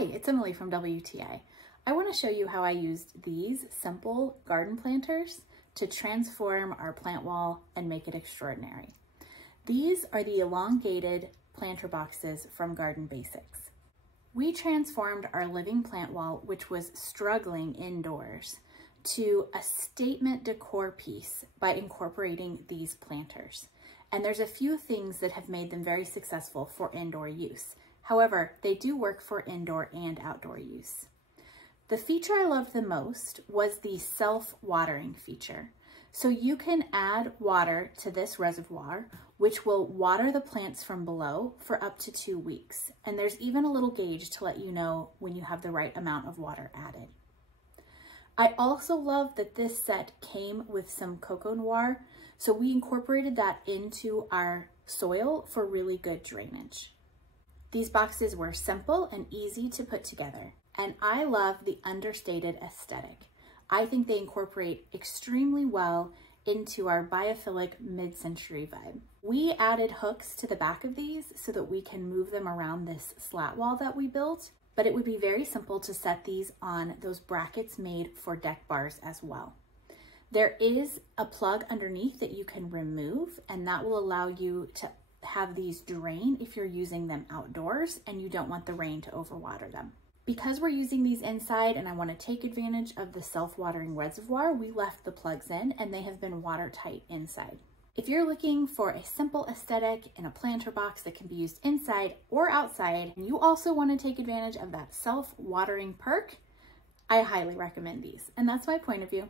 Hi, it's Emily from WTA. I want to show you how I used these simple garden planters to transform our plant wall and make it extraordinary. These are the elongated planter boxes from GardenBasix. We transformed our living plant wall, which was struggling indoors, to a statement decor piece by incorporating these planters. And there's a few things that have made them very successful for indoor use. However, they do work for indoor and outdoor use. The feature I loved the most was the self-watering feature. So you can add water to this reservoir, which will water the plants from below for up to 2 weeks. And there's even a little gauge to let you know when you have the right amount of water added. I also love that this set came with some coco noir, so we incorporated that into our soil for really good drainage. These boxes were simple and easy to put together, and I love the understated aesthetic. I think they incorporate extremely well into our biophilic mid-century vibe. We added hooks to the back of these so that we can move them around this slat wall that we built, but it would be very simple to set these on those brackets made for deck bars as well. There is a plug underneath that you can remove, and that will allow you to have these drain if you're using them outdoors and you don't want the rain to overwater them. Because we're using these inside and I want to take advantage of the self-watering reservoir, we left the plugs in and they have been watertight inside. If you're looking for a simple aesthetic in a planter box that can be used inside or outside, and you also want to take advantage of that self-watering perk, I highly recommend these. And that's my point of view.